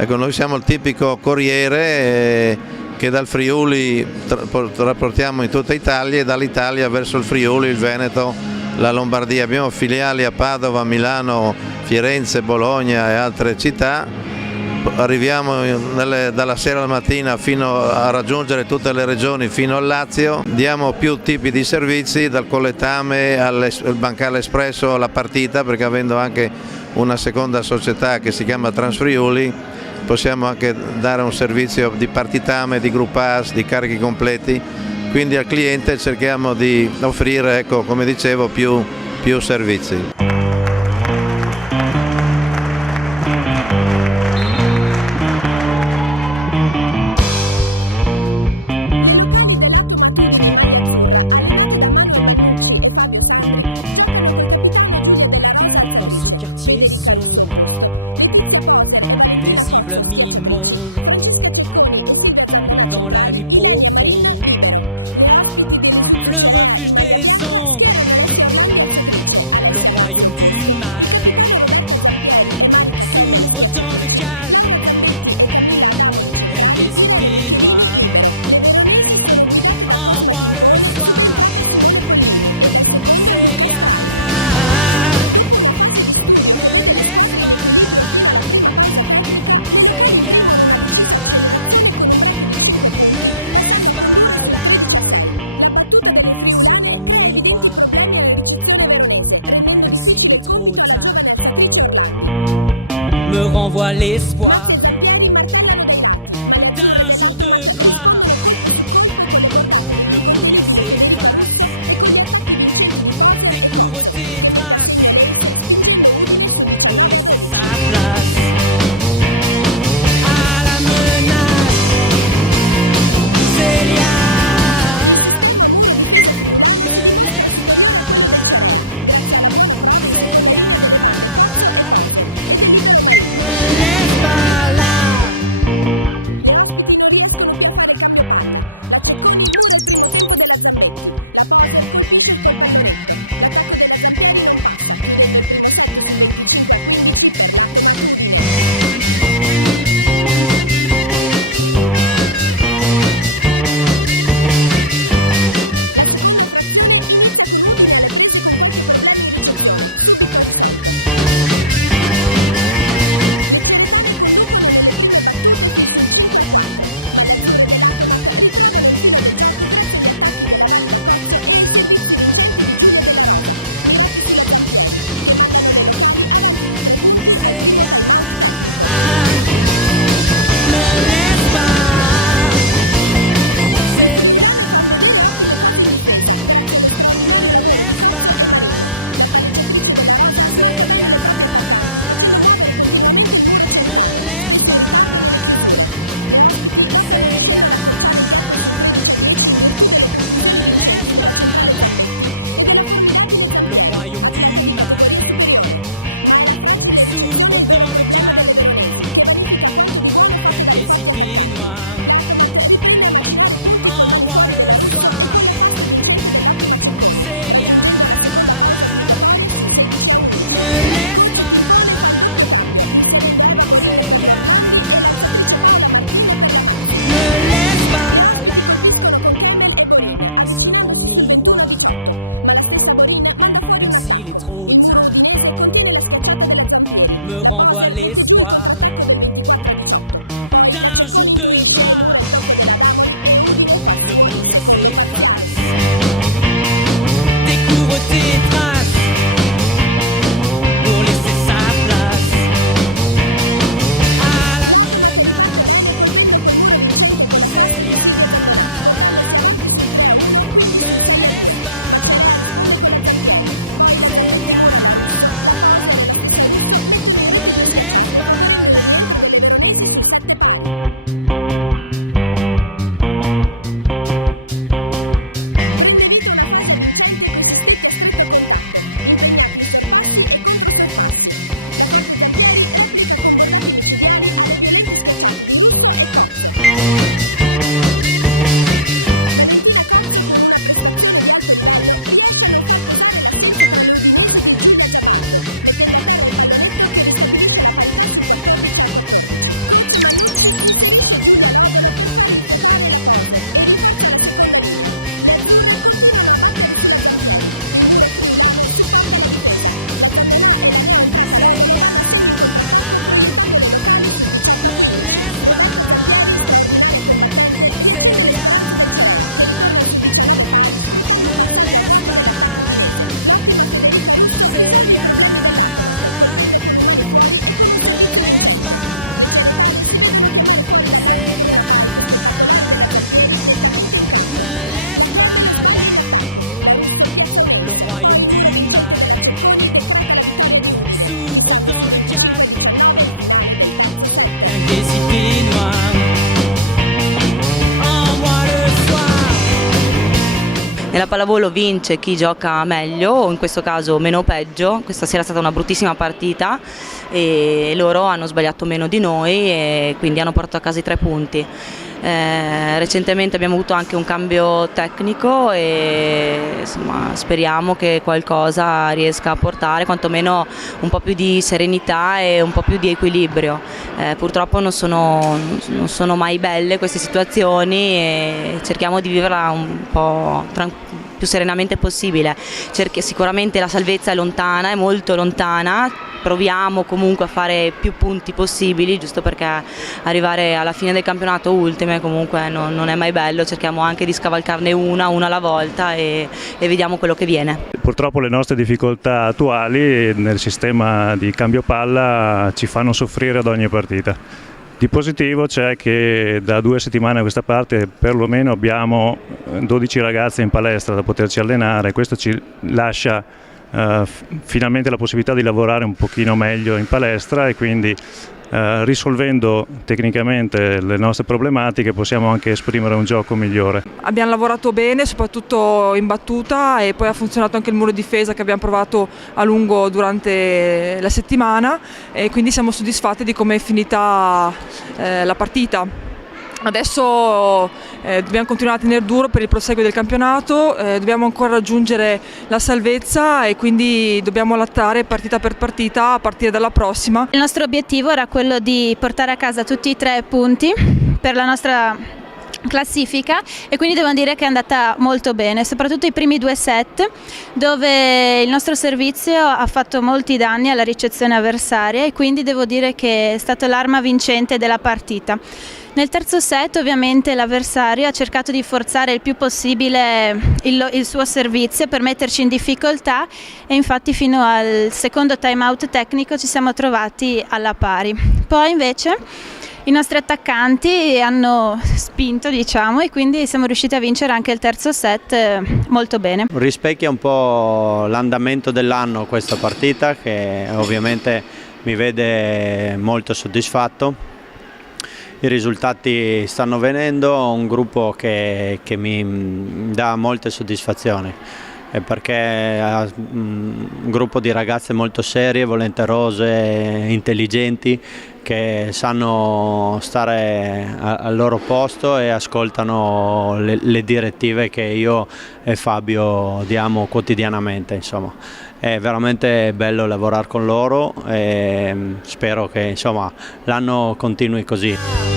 Ecco, noi siamo il tipico corriere che dal Friuli trasportiamo in tutta Italia e dall'Italia verso il Friuli, il Veneto, la Lombardia. Abbiamo filiali a Padova, Milano, Firenze, Bologna e altre città. Arriviamo dalla sera alla mattina fino a raggiungere tutte le regioni fino al Lazio. Diamo più tipi di servizi, dal colletame al bancale espresso alla partita, perché avendo anche una seconda società che si chiama Transfriuli possiamo anche dare un servizio di partitame, di group pass, di carichi completi, quindi al cliente cerchiamo di offrire, ecco, come dicevo, più servizi. Me renvoie l'espoir d'un jour de gloire. Le brouillard s'efface, découvre tes traces pour laisser sa place à la menace. Célia, ne laisse pas. Célia, me laisse pas là. des idées noires en moi le soir. Nella pallavolo vince chi gioca meglio, o in questo caso meno o peggio. Questa sera è stata una bruttissima partita e loro hanno sbagliato meno di noi e quindi hanno portato a casa i 3 punti. Recentemente abbiamo avuto anche un cambio tecnico e insomma, speriamo che qualcosa riesca a portare quantomeno un po' più di serenità e un po' più di equilibrio. Purtroppo non sono mai belle queste situazioni e cerchiamo di viverla un po' più serenamente possibile. Sicuramente la salvezza è lontana, è molto lontana, proviamo comunque a fare più punti possibili, giusto perché arrivare alla fine del campionato ultime comunque non è mai bello, cerchiamo anche di scavalcarne una alla volta e vediamo quello che viene. Purtroppo le nostre difficoltà attuali nel sistema di cambio palla ci fanno soffrire ad ogni partita. Di positivo c'è che da 2 settimane a questa parte perlomeno abbiamo 12 ragazze in palestra da poterci allenare, questo ci lascia finalmente la possibilità di lavorare un pochino meglio in palestra e quindi risolvendo tecnicamente le nostre problematiche possiamo anche esprimere un gioco migliore. Abbiamo lavorato bene, soprattutto in battuta, e poi ha funzionato anche il muro difesa che abbiamo provato a lungo durante la settimana e quindi siamo soddisfatti di come è finita la partita. Adesso dobbiamo continuare a tenere duro per il proseguo del campionato, dobbiamo ancora raggiungere la salvezza e quindi dobbiamo lottare partita per partita a partire dalla prossima. Il nostro obiettivo era quello di portare a casa tutti i 3 punti per la nostra classifica e quindi devo dire che è andata molto bene, soprattutto i primi 2 set dove il nostro servizio ha fatto molti danni alla ricezione avversaria e quindi devo dire che è stata l'arma vincente della partita. Nel terzo set ovviamente l'avversario ha cercato di forzare il più possibile il suo servizio per metterci in difficoltà e infatti fino al secondo time out tecnico ci siamo trovati alla pari. Poi invece i nostri attaccanti hanno spinto, diciamo, e quindi siamo riusciti a vincere anche il terzo set molto bene. Rispecchia un po' l'andamento dell'anno questa partita che ovviamente mi vede molto soddisfatto. I risultati stanno venendo, ho un gruppo che mi dà molte soddisfazioni. Perché è un gruppo di ragazze molto serie, volenterose, intelligenti, che sanno stare al loro posto e ascoltano le direttive che io e Fabio diamo quotidianamente. Insomma, è veramente bello lavorare con loro e spero che l'anno continui così.